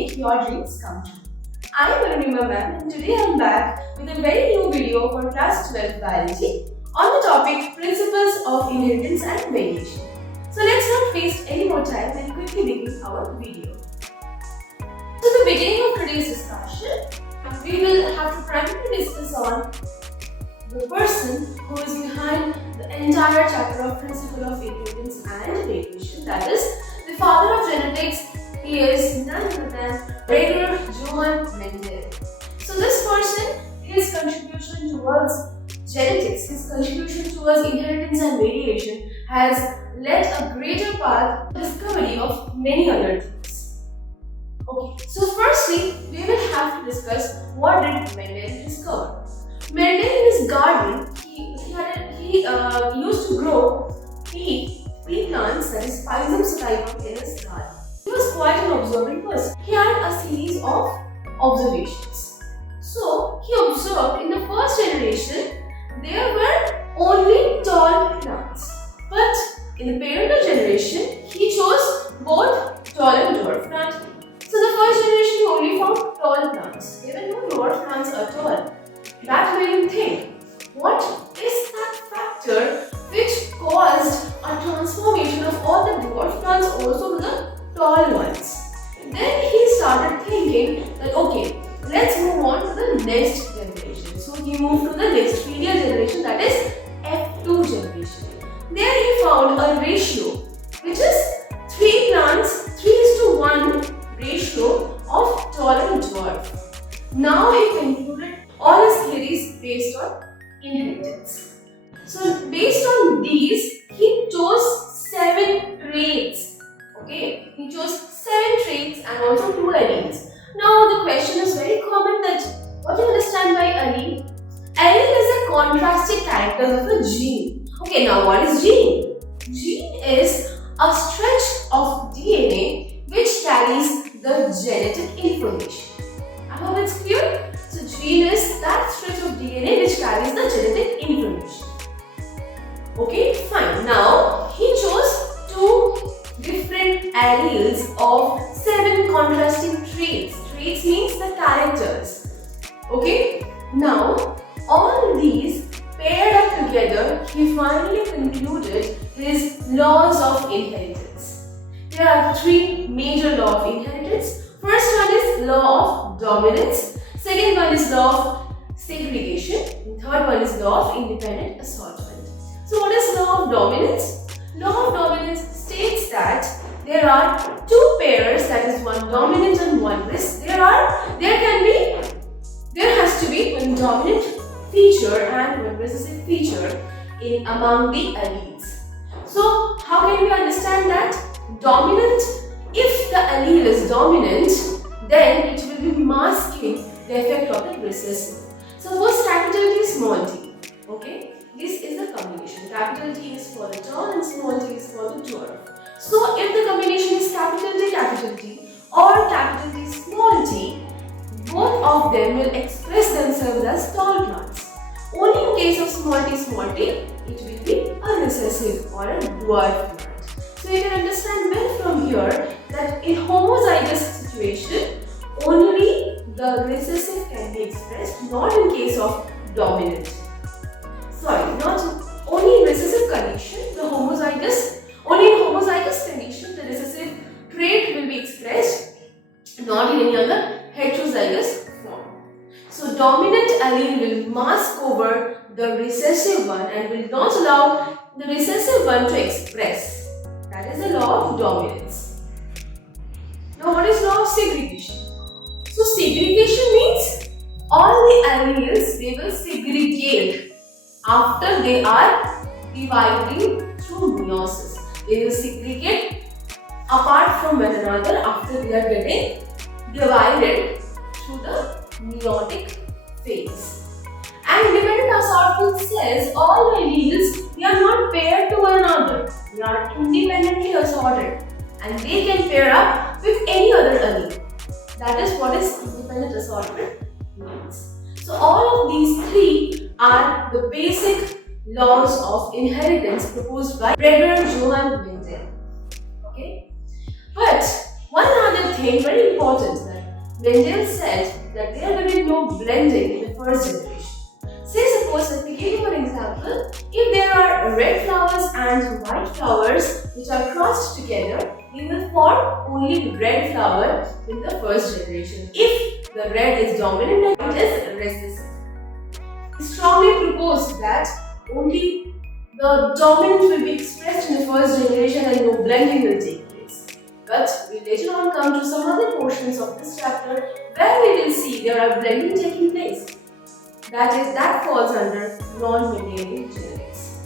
make your dreams come true. I am Gregor ma'am, and today I am back with a very new video for Class 12 Biology on the topic Principles of Inheritance and Variation. So let's not waste any more time and quickly begin our video. So the beginning of today's discussion, we will have to primarily discuss on the person who is behind the entire chapter of Principle of Inheritance and Variation, that is the father of genetics. He is none other than Gregor Mendel. So this person, his contribution towards genetics, his contribution towards inheritance and variation has led a greater path to the discovery of many other things. Okay, so firstly, we will have to discuss what did Mendel discover. Mendel in his garden, he used to grow pea plants, that is Pisum sativum, in his garden. He was quite an observant person. He had a series of observations. So he observed in the first generation there were only tall plants, but in the parental generation he chose both tall and dwarf plants. So the first generation he only found tall plants. There were no dwarf plants at all. That made him think, what is that factor which caused a transformation of all the dwarf plants also to the tall ones? Then he started thinking that okay, let's move on to the next generation. So he moved to the next filial generation, that is F2 generation. There he found a ratio which is 3 plants, 3:1 ratio of tall and dwarf. Now he concluded all his theories based on inheritance. So based on these, he chose 7 traits. Okay, he chose 7 traits and also 2 alleles. Now the question is very common that what do you understand by allele? Allele is the contrasting characters of a gene. Okay, now what is gene? Gene is a stretch of DNA which carries the genetic information. I hope it's clear. So gene is that stretch of DNA which carries the genetic information. Okay, fine. Now he chose 2 different alleles of 7 contrasting traits. Traits means the characters. Okay, now all these paired up together, he finally concluded his laws of inheritance. There are 3 major laws of inheritance. First one is law of dominance. Second one is law of segregation. And third one is law of independent assortment. So what is law of dominance? Law of dominance states that there are 2 pairs, that is one dominant and one recessive. There has to be one dominant feature and one recessive feature in among the alleles. So how can we understand that? Dominant, if the allele is dominant, then it will be masking the effect of the recessive. Suppose capital T, small t. Okay, this is the combination. Capital T is for the tall and small t is for the dwarf. So if the combination is capital T or capital T, small t, both of them will express themselves as tall plants. Only in case of small t, it will be a recessive or a dwarf plant. So you can understand well from here that in homozygous situation, only the recessive can be expressed, not in case of dominant. Not only in recessive condition, only in homozygous condition, the recessive trait will be expressed, not in any other heterozygous form. So dominant allele will mask over the recessive one and will not allow the recessive one to express. That is the law of dominance. Now what is law of segregation? So segregation means all the alleles, they will segregate after they are dividing through meiosis. They will segregate apart from one another after they are getting divided through the meiotic phase. And independent assortment says all the alleles, they are not paired to one another. They are independently assorted and they can pair up with any other allele. That is what is independent assortment means. So all of these 3 are the basic laws of inheritance proposed by Gregor Mendel. Okay? But one other thing very important, that Mendel said that there will be no blending in the first generation. Say suppose, let me give you an example. If there are red flowers and white flowers which are crossed together, they will form only red flower in the first generation. If the red is dominant and white is recessive. He strongly proposed that only the dominant will be expressed in the first generation and no blending will take place. But we later on come to some other portions of this chapter where we will see there are blending taking place. That falls under non-Mendelian genetics.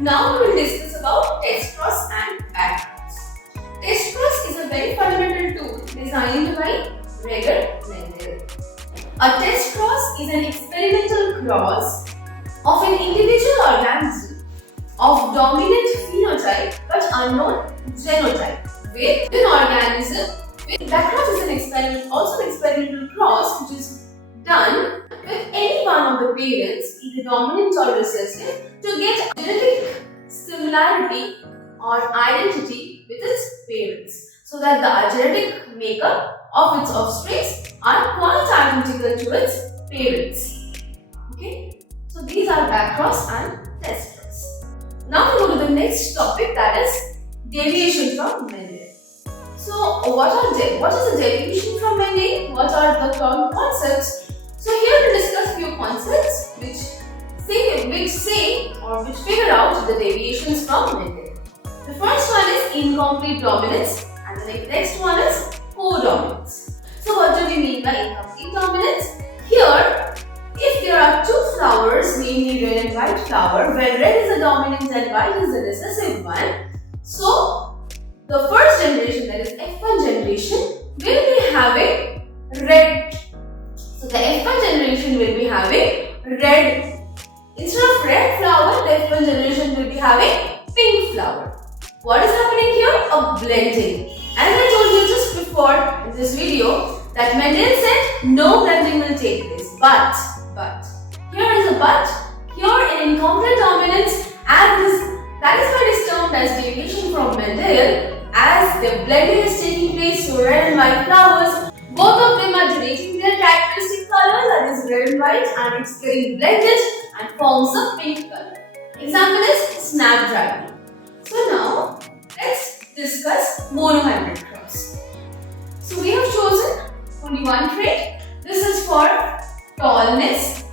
Now we will discuss about test cross and backgrounds. Test cross is a very fundamental tool designed by Gregor Mendel. A test cross is an experimental cross of an individual organism of dominant phenotype but unknown genotype with an organism. Background is also an experimental cross which is done with any one of the parents, either dominant or recessive, to get genetic similarity or identity with its parents, so that the genetic makeup of its offspring are quite identical to its parents. Okay, so these are backcross and test cross. Now we go to the next topic, that is deviation from Mendel. So what is a deviation from Mendel? What are the concepts? So here to discuss few concepts which figure out the deviations from Mendel. The first one is incomplete dominance and the next one is co-dominance. So what do we mean by incomplete dominance? Here, if there are two flowers, namely red and white flower, where red is a dominant and white is a recessive one, so the first generation, that is F1 generation, will be having red. So the F1 generation will be having red. Instead of red flower, the F1 generation will be having pink flower. What is happening here? A blending. As I told you just before in this video, that Mendel said no blending will take place. But, here is a but. Here in incomplete dominance, that is why it is termed as deviation from Mendel, as the blending is taking place, so red and white flowers, both of them are donating their characteristic color, that is red and white, and it's getting blended and forms a pink color. Example is snapdragon. So now let's discuss monohybrid cross. So we have chosen only one trait. This is for tallness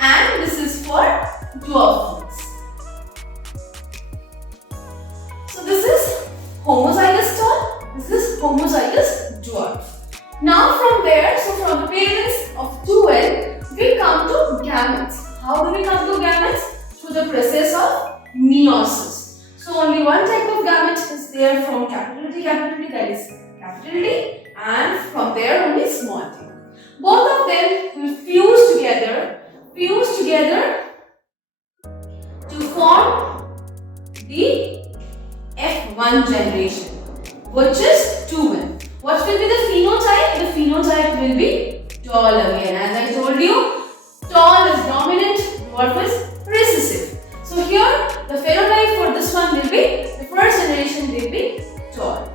and this is for dwarfness. So this is homozygous tall, this is homozygous dwarf. Now from there, so from the parents of 2N, we come to gametes. How do we come to gametes? Through the process of meiosis. So only one type of gamete is there from capital T, that is capital T, and from there only small t. Both of them will fuse together to form the F1 generation, which is 2N. What will be the phenotype? The phenotype will be tall again. As I told you, tall is dominant, dwarf is recessive. So here the phenotype for this one will be, the first generation will be tall.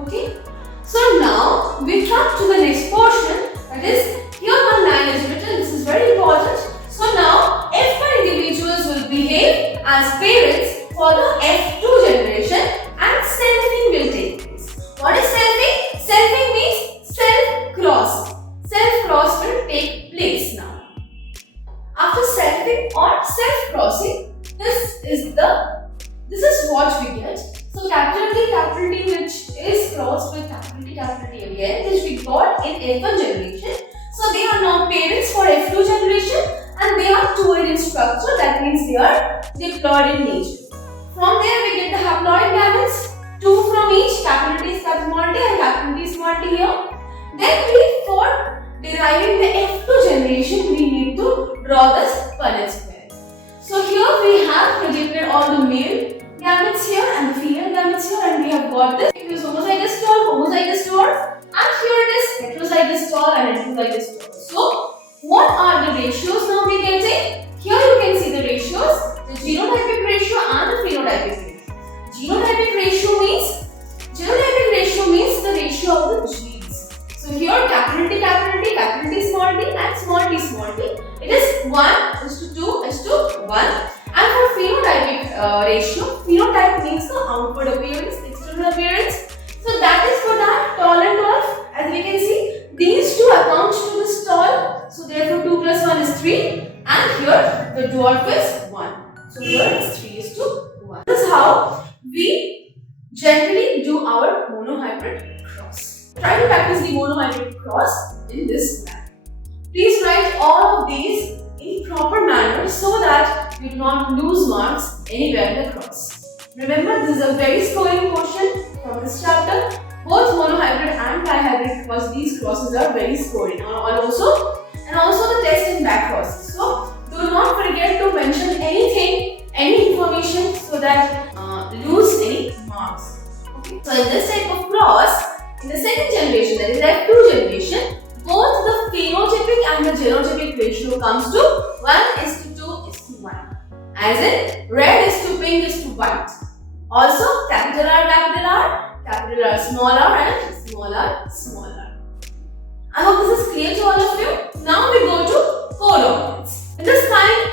Okay. So now we come to the next portion, that is, here one line is written, this is very important. So now F1 individuals will behave as parents for the F2 generation and selfing will take place. What is selfing? Selfing means self-cross. Self-cross will take place now. After selfing or self-crossing, this is what we get. So capital T which is crossed with capital T again, which we got in F1 generation. So they are now parents for F2 generation and they are 2N in structure, that means they are diploid in nature. From there we get the haploid gametes, 2 from each, capital T small t and capital T small t here. Then for deriving the F2 generation, we need to draw this Punnett square. So here we have projected all the male gametes here and the female gametes here, and we have got this. It is homozygous tall, homozygous dwarf, and here it is heterozygous tall and heterozygous dwarf. So what are the ratios now we can say? Here you can see the ratios, the genotypic ratio and the phenotypic ratio. Genotypic ratio means the ratio of the genes. So here capital 1 is to 2 is to 1. And for phenotypic ratio, phenotype means the outward appearance, external appearance. So that is for that tall and dwarf. As we can see, these two account to this tall. So therefore 2 plus 1 is 3. And here the dwarf is 1. So here it's 3 is to 1. This is how we generally do our monohybrid cross. Try to practice the monohybrid cross in this plan. Please write all of these in proper manner so that you do not lose marks anywhere in the cross. Remember, this is a very scoring portion from this chapter. Both monohybrid and dihybrid cross, these crosses are very scoring. And also the test and back crosses. So do not forget to mention anything, any information so that lose any marks. Okay. So in this type of cross, in the second generation, that is F2 generation, both the phenotypic and the genotypic ratio comes to 1 is to 2 is to 1. As in, red is to pink is to white. Also, capital R, small r and small r, small r. I hope this is clear to all of you. Now we go to codominance. In this kind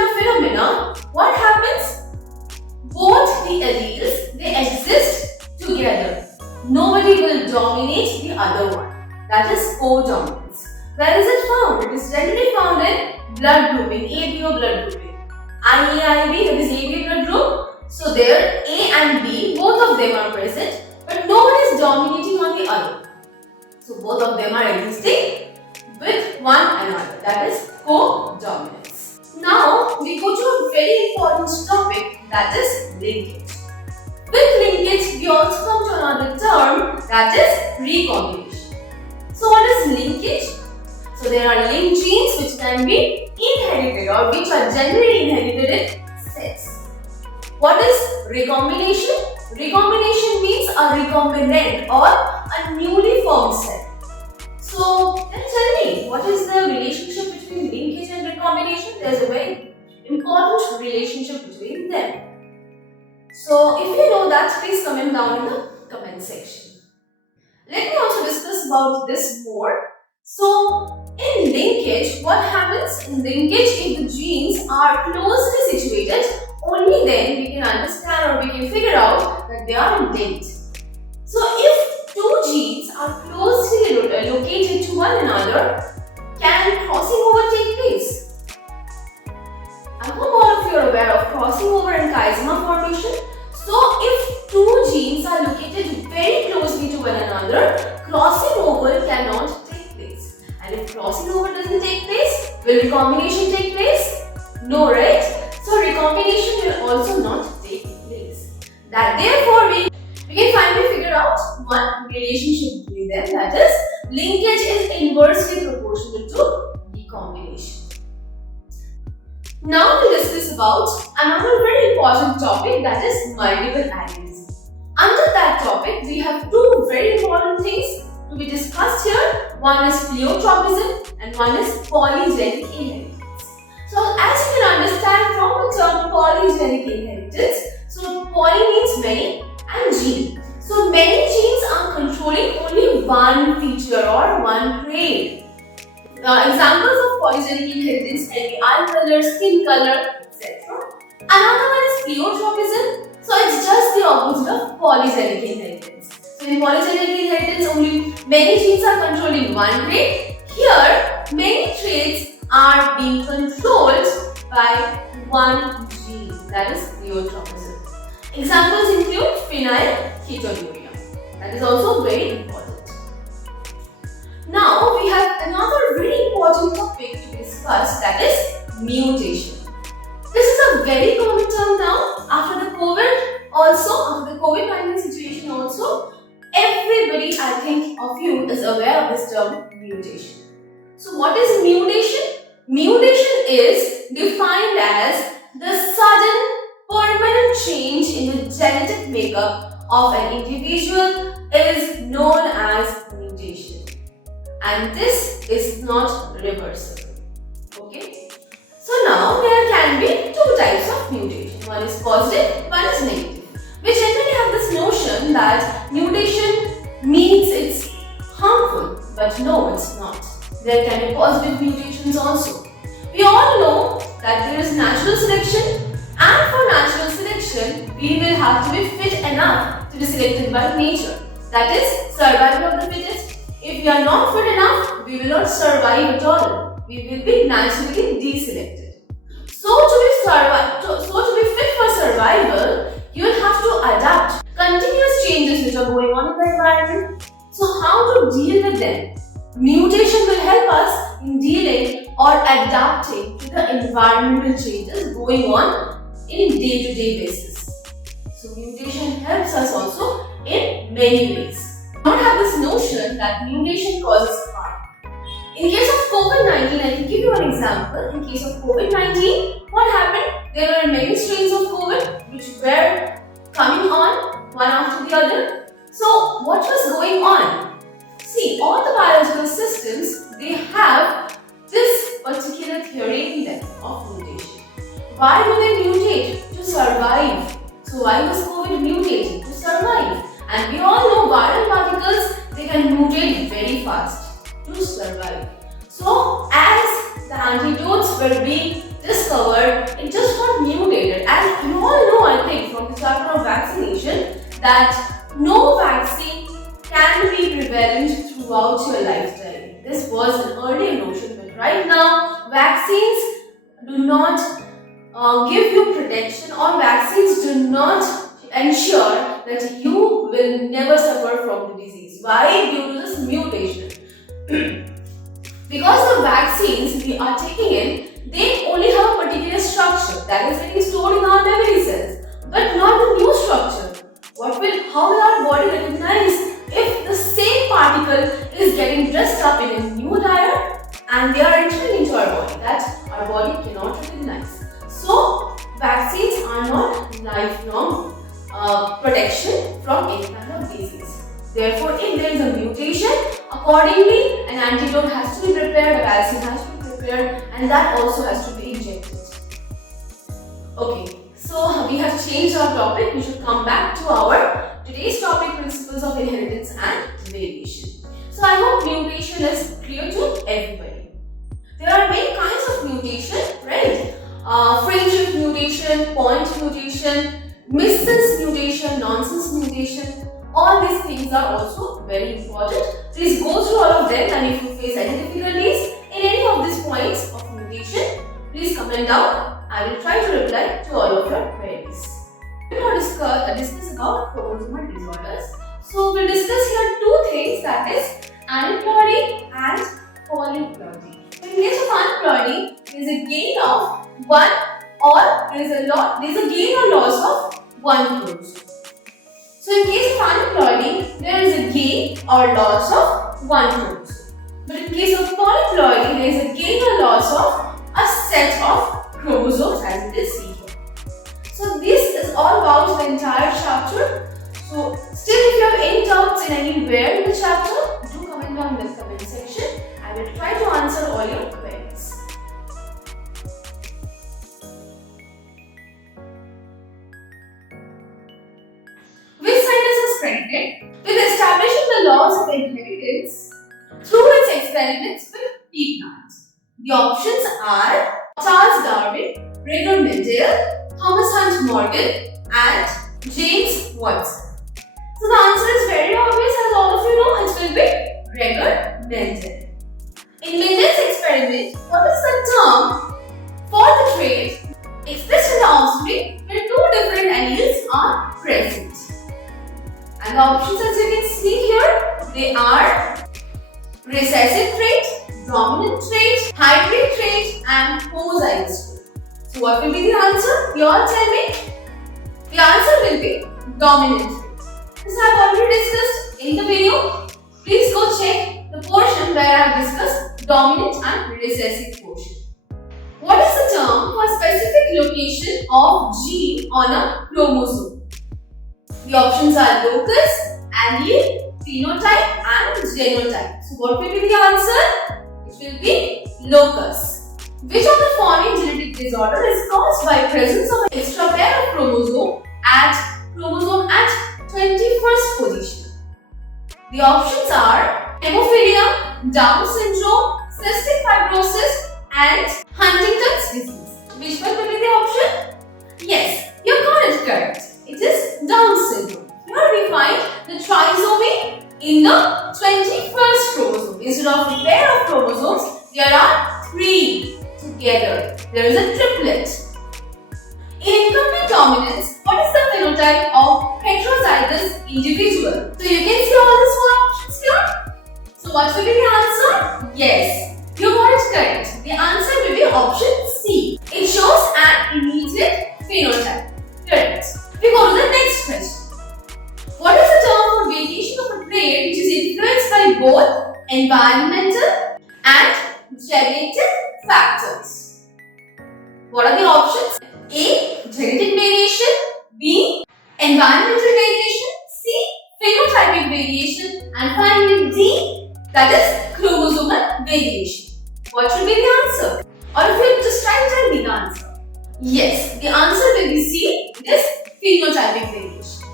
of phenomena, what happens? Both the alleles, they exist together. Nobody will dominate the other one. That is codominance. Where is it found? It is generally found in blood grouping, ABO blood grouping. IAIB, that is AB blood group. So there A and B, both of them are present, but no one is dominating on the other. So both of them are existing with one another. That is codominance. Now we go to a very important topic, that is linkage. With linkage, we also come to another term, that is recombination. So what is linkage? So there are linked genes which can be inherited or which are generally inherited in sets. What is recombination? Recombination means a recombinant or a newly formed set. So then tell me, what is the relationship between linkage and recombination? There is a very important relationship between them. So if you know that, please comment down in the comment section. Let me also discuss about this more. So in linkage, what happens? In linkage, if the genes are closely situated, only then we can understand or we can figure out that they are linked. So if two genes are closely located to one another, can crossing over take place? I hope all of you are aware of crossing over and chiasma formation. So if two genes are located very closely to one another, crossing over cannot take place. And if crossing over doesn't take place, will recombination take place? No, right? So recombination will also not take place. That therefore we can finally figure out one relationship between them, that is linkage is inversely proportional to recombination. Now we'll discuss about another very important topic, that is multiple alleles. Under that topic, we have two very important things to be discussed here. One is pleiotropism and one is polygenic inheritance. So as you can understand from the term polygenic inheritance, so poly means many and gene. So many genes are controlling only one feature or one trait. Examples of polygenic inheritance can be eye color, skin color, etc. Another one is pleiotropism. So it's just the opposite of polygenic inheritance. So in polygenic inheritance, only many genes are controlling one trait. Here, many traits are being controlled by one gene, that is pleiotropism. Examples include phenylketonuria. That is also very important. Now we have another very important topic to discuss, that is mutation. This is a very common term now after the COVID-19 situation also. Everybody, I think, of you is aware of this term mutation. So what is mutation? Mutation is defined as the sudden permanent change in the genetic makeup of an individual is known as mutation. And this is not reversible. Okay? So now there can be two types of mutation. One is positive, one is negative. We generally have this notion that mutation means it's harmful, but no, it's not. There can be positive mutations also. We all know that there is natural selection, and for natural selection, we will have to be fit enough to be selected by nature. That is survival of the fittest. If we are not fit enough, we will not survive at all. We will be naturally deselected. So to be fit for survival, you will have to adapt continuous changes which are going on in the environment. So how to deal with them? Mutation will help us in dealing or adapting to the environmental changes going on in day-to-day basis. So mutation helps us also in many ways. Don't have this notion that mutation causes harm. In case of COVID-19, I can give you an example. In case of COVID-19, what happened? There were many strains of COVID which were coming on one after the other. So what was going on? See, all the biological systems, they have this particular theory in them of mutation. Why do they mutate? To survive. So why was COVID mutating? To survive. And we all know viral particles, they can mutate very fast to survive. So as the antidotes were being discovered, it just got mutated. And you all know, I think, from the chapter of vaccination, that no vaccine can be prevalent throughout your lifetime. This was an earlier notion, but right now, vaccines do not give you protection, or vaccines do not ensure that you will never suffer from the disease. Why? Due to this mutation. Because the vaccines we are taking in, they only have a particular structure that is getting stored in our memory cells, but not the new structure. How will our body recognize if the same particle is getting dressed up in a new attire and they are entering into our body that our body cannot recognize? So, vaccines are not lifelong protection from any kind of disease. Therefore, if there is a mutation, accordingly an antidote has to be prepared, a vaccine has to be prepared, and that also has to be injected. Okay, so we have changed our topic. We should come back to our today's topic, principles of inheritance and variation. So I hope mutation is clear to everybody. There are many kinds of mutation, right? Fringe shift mutation, point mutation, missense mutation, nonsense mutation. All these things are also very important. Please go through all of them, and if you face any difficulties in any of these points of mutation, please comment down. I will try to reply to all of your queries. We will now discuss about chromosomal disorders. So we will discuss here two things, that is aneuploidy and polyploidy. In case of aneuploidy, there is a gain of one, or there is a gain or loss of one chromosome. So in case of aneuploidy, there is a gain or loss of one chromosome. But in case of polyploidy, there is a gain or loss of a set of chromosomes, as it is seen here. So this is all about the entire chapter. So still, if you have any doubts in anywhere in the chapter, do comment down in the comment section. I will try to answer all your queries. Which scientist is credited with establishing the laws of inheritance through its experiments with pea plants? The options are Charles Darwin, Gregor Mendel, Thomas Hunt Morgan, and James Watson. So the answer is very obvious, as all of you know, it will be Gregor Mendel. In Mendel's experiment, what is the term for the trait expressed in the offspring where two different alleles are present? And the options, as you can see here, they are recessive trait, dominant trait, hybrid trait, and homozygous trait. So what will be the answer? You all tell me. The answer will be dominant trait. This I have already discussed in the video. Please go check the portion where I have discussed dominant and recessive portion. What is the term for specific location of gene on a chromosome? The options are locus, allele, phenotype, and genotype. So what will be the answer? It will be locus. Which of the following genetic disorder is caused by presence of an extra pair of chromosome at 21st position? The options are hemophilia, Down syndrome, cystic fibrosis, and Huntington's disease. Which one will be the option? Yes, you got it correct. It is Down syndrome. Here we find the trisomy in the 21st chromosome. Instead of a pair of chromosomes, there are 3 together. There is a triplet. In incomplete dominance, what is the phenotype of heterozygous individual? So you can see all these 4 options here. So what will be the answer? Yes, you got it correct. The answer will be option C. It shows an immediate phenotype. Correct. We go to the next question. What is the term for variation of a trait which is influenced by both environmental and genetic factors? What are the options? A. Genetic variation. B. Environmental variation. C. Phenotypic variation. And finally D. That is chromosomal variation. What should be the answer? Or if you just try to tell me the answer. Yes, the answer will be C. It is phenotypic variation.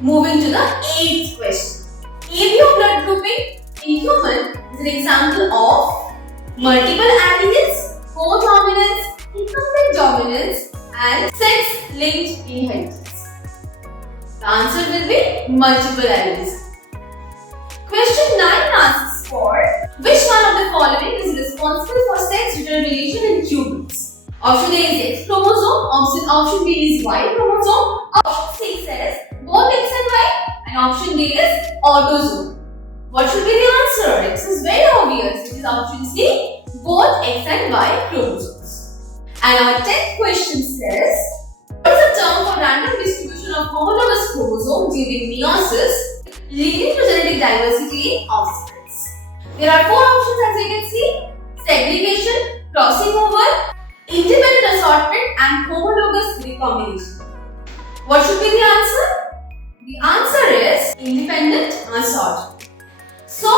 Moving to the 8th question. ABO blood grouping in human is an example of multiple alleles, codominance, incomplete dominance, and sex-linked inheritance. The answer will be multiple alleles. Question 9 asks for which one of the following is responsible for sex determination in humans? Option A is X chromosome, option B is Y chromosome, option C says both X and Y, and option D is autosome. What should be the answer? This is very obvious. It is option C, both X and Y chromosomes. And our 10th question says, what is the term for random distribution of homologous chromosomes during meiosis leading to genetic diversity in offspring? There are 4 options as you can see: segregation, crossing over, independent assortment, and homologous recombination. What should be the answer? The answer is independent assortment. So,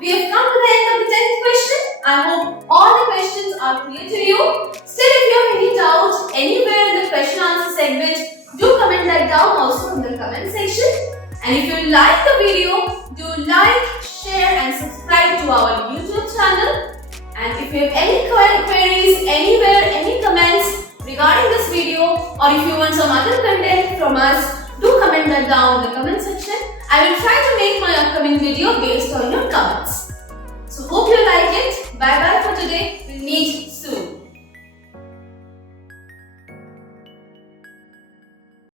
we have come to the end of the 10th question. I hope all the questions are clear to you. Still, if you have any doubt anywhere in the question answer segment, do comment that down also in the comment section. And if you like the video, do like, share and subscribe to our YouTube channel. And if you have any queries anywhere, any comments regarding this video, or if you want some other content from us, do comment that down in the comment section. I will try to make my upcoming